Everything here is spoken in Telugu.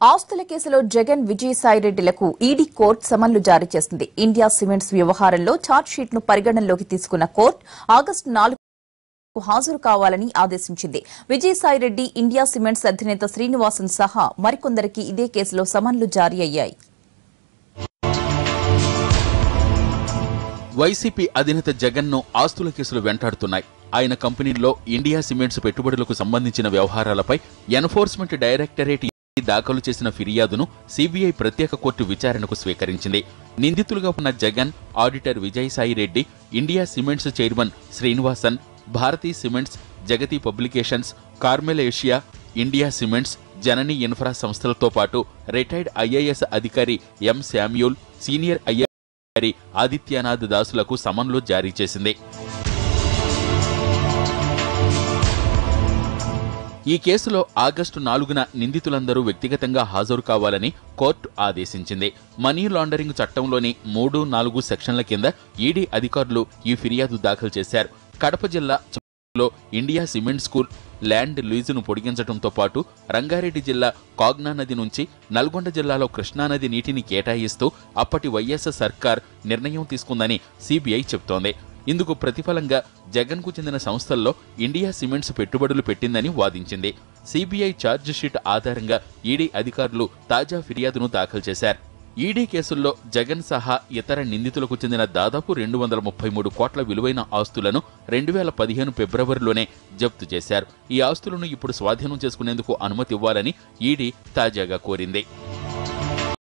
ఆస్తుల కేసులో జగన్ విజయసాయిరెడ్డిలకు ఈడీ కోర్టు సమన్లు జారీ చేసింది. ఇండియా సిమెంట్స్ వ్యవహారంలో ఛార్జ్షీట్ ను పరిగణనలోకి తీసుకున్న కోర్టు ఆగస్టు 4కు హాజరు కావాలని ఆదేశించింది. విజయసాయిరెడ్డి, ఇండియా సిమెంట్స్ అధినేత శ్రీనివాసన్ సహా మరికొందరికి ఇదే కేసులో సమన్లు జారీ అయ్యాయి. వైసీపీ అధినేత జగన్ ను ఆస్తుల కేసులు వెంటాడుతున్నాయి. ఆయన కంపెనీల్లో ఇండియా సిమెంట్స్ పెట్టుబడులకు సంబంధించిన వ్యవహారాలపై ఎన్ఫోర్స్మెంట్ డైరెక్టరేట్ దాఖలు చేసిన ఫిర్యాదును సీబీఐ ప్రత్యేక కోర్టు విచారణకు స్వీకరించింది. నిందితులుగా ఉన్న Jagan, auditor Vijayasai Reddy, India cements chairman Srinivasan, Bharathi cements, Jagati publications, Carmel Asia, India cements, Janani infra సంస్థలతో పాటు రిటైర్డ్ ఐఏఎస్ అధికారి ఎం శామ్యూల్, సీనియర్ ఐఏఎస్ అధికారి ఆదిత్యనాథ్ దాసులకు సమన్లు జారీ చేసింది. ఈ కేసులో ఆగస్టు 4న నిందితులందరూ వ్యక్తిగతంగా హాజరు కావాలని కోర్టు ఆదేశించింది. మనీ లాండరింగ్ చట్టంలోని 3, 4 సెక్షన్ల కింద ఈడీ అధికారులు ఈ ఫిర్యాదు దాఖలు చేశారు. కడప జిల్లా ఇండియా సిమెంట్ స్కూల్ ల్యాండ్ లీజును పొడిగించడంతో పాటు రంగారెడ్డి జిల్లా కాగ్నా నది నుంచి నల్గొండ జిల్లాలో కృష్ణానది నీటిని కేటాయిస్తూ అప్పటి వైఎస్ సర్కార్ నిర్ణయం తీసుకుందని సీబీఐ చెబుతోంది. ఇందుకు ప్రతిఫలంగా జగన్ కు చెందిన సంస్థల్లో ఇండియా సిమెంట్స్ పెట్టుబడులు పెట్టిందని వాదించింది. సీబీఐ ఛార్జిషీట్ ఆధారంగా ఈడీ అధికారులు తాజా ఫిర్యాదును దాఖలు చేశారు. ఈడీ కేసుల్లో జగన్ సహా ఇతర నిందితులకు చెందిన దాదాపు 233 కోట్ల విలువైన ఆస్తులను 2015 ఫిబ్రవరిలోనే జప్తు చేశారు. ఈ ఆస్తులను ఇప్పుడు స్వాధీనం చేసుకునేందుకు అనుమతి ఇవ్వాలని ఈడీ తాజాగా కోరింది.